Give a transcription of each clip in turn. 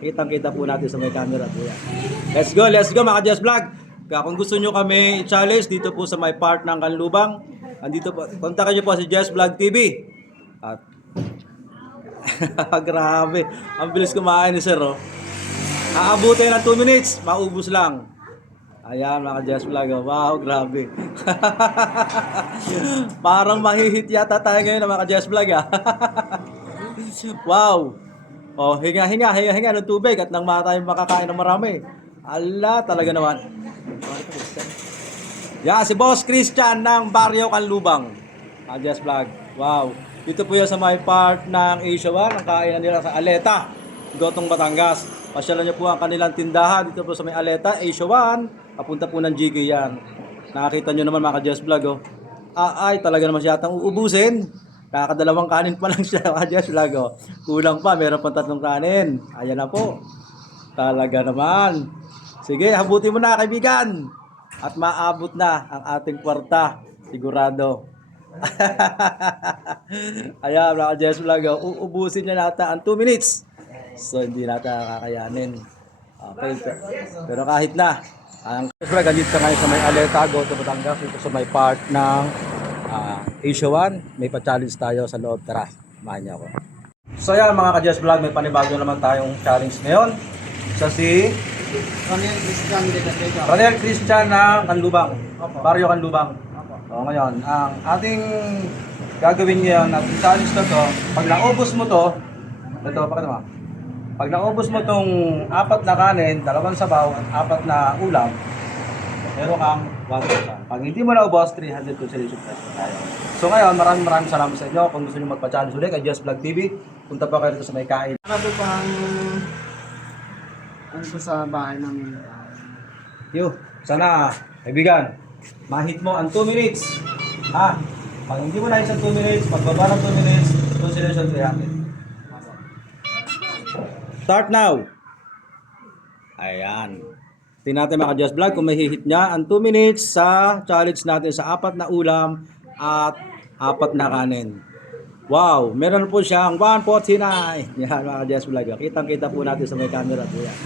Kitang-kita po natin sa may camera po yan. Let's go mga Jess Vlog. Kung gusto nyo kami challenge dito po sa may part ng Kanlubang, andito po, kontakin nyo po si Jess Vlog TV. At grabe, ang bilis kumain ni Sir. Oh. Aabutin ng 2 minutes, maubos lang. Ayan mga Jess Vlog. Oh. Wow, grabe. Parang mahihit yata tayo ngayon mga Jess Vlog. Ah. Wow. Oh, hinga ng tubig at nang tayo makakain ng marami. Ala, talaga naman. Yeah, si Boss Christian ng Barrio Kanlubang. Jess Vlog. Wow. Dito po yan sa may part ng Asia 1, ang kainan nila sa Aleta, Gotong, Batangas. Pasyalan niyo po ang kanilang tindahan dito po sa may Aleta, Asia 1. Papunta po ng GK yan. Nakakita niyo naman mga Jess Vlog. Oh. Ay, talaga naman siya atang uubusin. Kakadalawang kanin pa lang siya, Jess Vlog. Oh. Kulang pa, meron pang 3 kanin. Ayan na po. Talaga naman. Sige, habutin mo na kaibigan. At maabot na ang ating kwarta. Sigurado. Ayan, mga Jess Vlog. Oh. Uubusin niya nata ang 2 minutes. So, hindi nata kakayanin. Okay. Pero kahit na. Ang Jess Vlog, andito ngayon sa may Aleta, Gotong, Batangas. Ito sa may part ng Asia 1, may pa-challenge tayo sa loob. Tara, samahan niyo ako. So yan mga ka-Jess Vlog, may panibago naman tayong challenge ngayon. Sa si Raniel Christian ng Kanlubang, Barrio Kanlubang. So ngayon, ang ating gagawin ngayon at challenge na to, pag naubos mo to, ito, pakita mo. Pag naubos mo tong 4 na kanin, 2 sabaw at 4 na ulam, meron kang 1,000. Pag hindi mo naubos, 300 consolation prize tayo. So ngayon, maraming salamat sa inyo. Kung gusto nyo magpa-challenge ulit kay Jess Vlog TV, punta pa kayo dito sa may kain. Ano po pang ano po sa bahay namin? Sana, kaibigan, mahit mo ang 2 minutes. Ha? Pag hindi mo na isang 2 minutes, pagbaba ng 2 minutes, consolation 300. Start now! Ayan. Tingnan natin mga Jess Vlog kung may hihit niya ang 2 minutes sa challenge natin sa 4 na ulam at 4 na kanin. Wow, meron po siyang 149. Yan mga Jess Vlog. Kitang-kita po natin sa may camera po yan.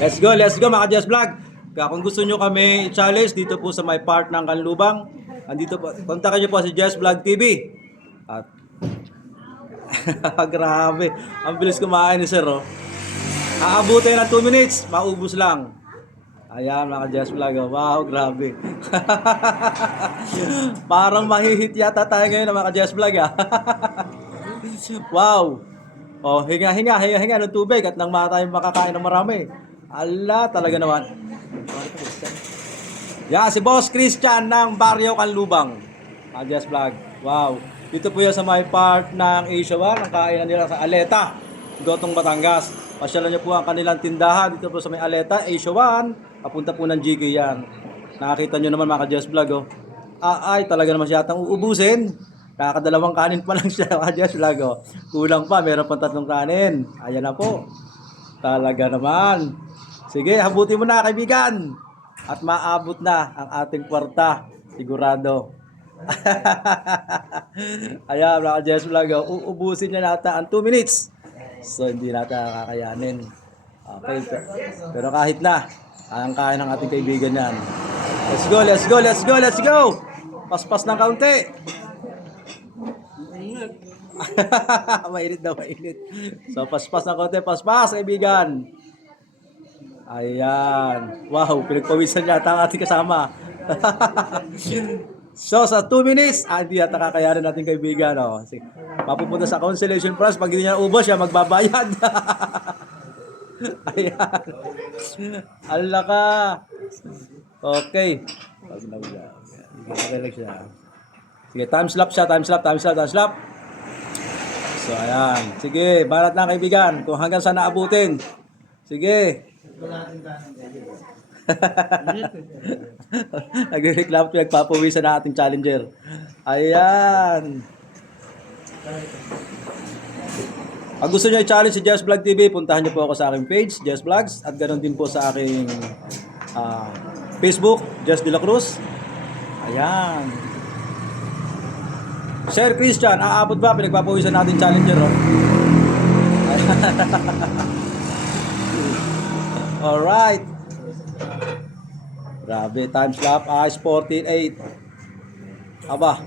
Let's go mga Jess Vlog. Kung gusto nyo kami challenge dito po sa may part ng Kanlubang, andito po, kontakin nyo po si Jess Vlog TV. At grabe, ang bilis kumain ni Sir. Oh. Aabutin ng 2 minutes, maubos lang. Ayan mga Jess Vlog. Wow, grabe. Parang mahihit yata tayo ngayon mga Jess Vlog. Ah. Wow. Oh, hinga ng tubig at nang tayo makakain ng marami. Ala, talaga naman. Yeah, si Boss Christian ng Barrio Kanlubang. Jess Vlog. Wow. Dito po yan sa may part ng Asia 1, ang kainan nila sa Aleta, Gotong, Batangas. Pasyalan niyo po ang kanilang tindahan dito po sa may Aleta, Asia 1. Papunta po ng GK yan. Nakakita nyo naman mga Jess Vlog. Oh. Ay, talaga naman siya atang uubusin. Kakadalawang kanin pa lang siya, mga Jess Vlog. Oh. Kulang pa, meron pang 3 kanin. Ayan na po. Talaga naman. Sige, habutin mo na kaibigan. At maabot na ang ating kwarta. Sigurado. Ayan, mga Jess Vlog. Oh. Uubusin niya nata ang 2 minutes. So, hindi nata kakayanin. Okay. Pero kahit na, ang kain ng ating kaibigan yan. Let's go! Paspas ng kaunti. Mainit daw, mainit. So, paspas ng kaunti. Paspas, kaibigan. Ayan. Wow, pinagpawisan yata ang ating kasama. So, sa 2 minutes, hindi yata kakayanin natin kaibigan. Oh. Mapupunta sa consolation prize. Pag hindi niya ubos, siya magbabayad. Ayan. Ala ka. Okay. Sige, time slap siya. Time slap. So, ayan. Sige, barat lang kaibigan. Kung hanggang saan naabutin. Sige. Nagreklamo, nagpapawisan na ating challenger. Ayan. Pag gusto nyo i-challenge si Jess Vlog TV, puntahan nyo po ako sa aking page, Jess Vlogs, at ganoon din po sa aking Facebook, Jess De La Cruz. Ayan. Sir Christian, aabot ba? Pinagpapawisan natin challenger. Oh. Alright. Grabe, time slap, ayos 14.8. Aba,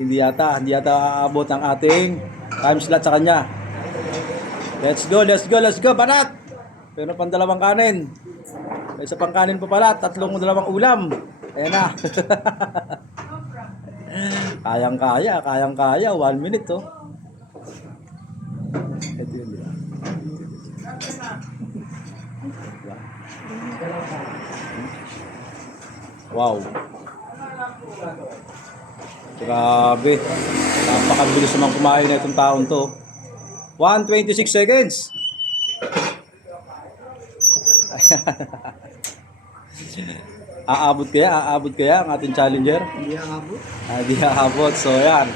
hindi yata aabot ang ating time slot sa kanya. Let's go, banat! Pero pang dalawang kanin. May isa pang kanin pa pala, dalawang ulam. Ayan na. Kayang-kaya, 1 minute to. Ito yun, di ba? Wow. Grabe. Napakabilis naman kumain na itong taon to. 1:26 seconds. Aabot kaya ang ating challenger? Hindi aabot. Hindi aabot. So yan.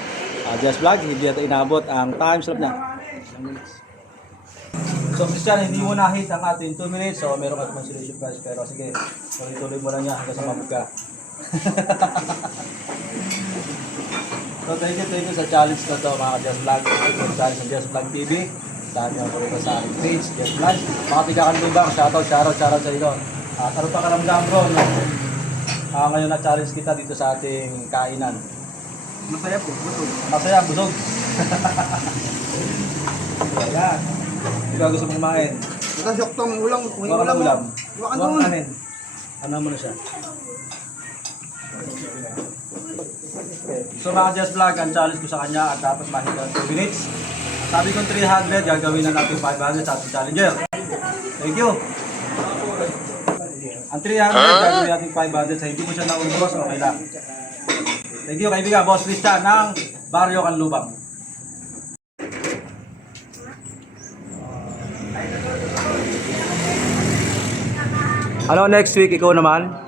Just Vlog, hindi ito inabot ang time slot niya. So Christian, hindi mo na-hit ang ating 2 minutes. So meron ka consolation prize. Pero sige, tuloy mo lang yan hanggang sa mabog ka. So thank you sa challenge na to mga Just Vlog. Challenge ng Just Vlog TV. Dami ang pagkita sa aking page, Just Vlog. Mga tigakan lubang, shoutout sa iyo. At ano pa karamdam bro? Ngayon na-challenge kita dito sa ating kainan. Masaya po, busog. Masaya, busog. Ayan. Ikaw gusto mong kumain. Nakasyok tong ulam. Huwag ka ng ulam. Huwag ka Huwag doon. kanin. Ano mo na siya. Okay. So mga Just Vlog, ang challenge ko sa kanya at dapat mahigit ng 2 minutes. Sabi kong 300, gagawin na natin 500 sa ating challenger. Thank you. Ang 300, gagawin natin 500 sa hindi mo siya naubos, okay lang. Thank you kaibigan, Boss Christian ng Barrio Canlubang. Ano next week, ikaw naman?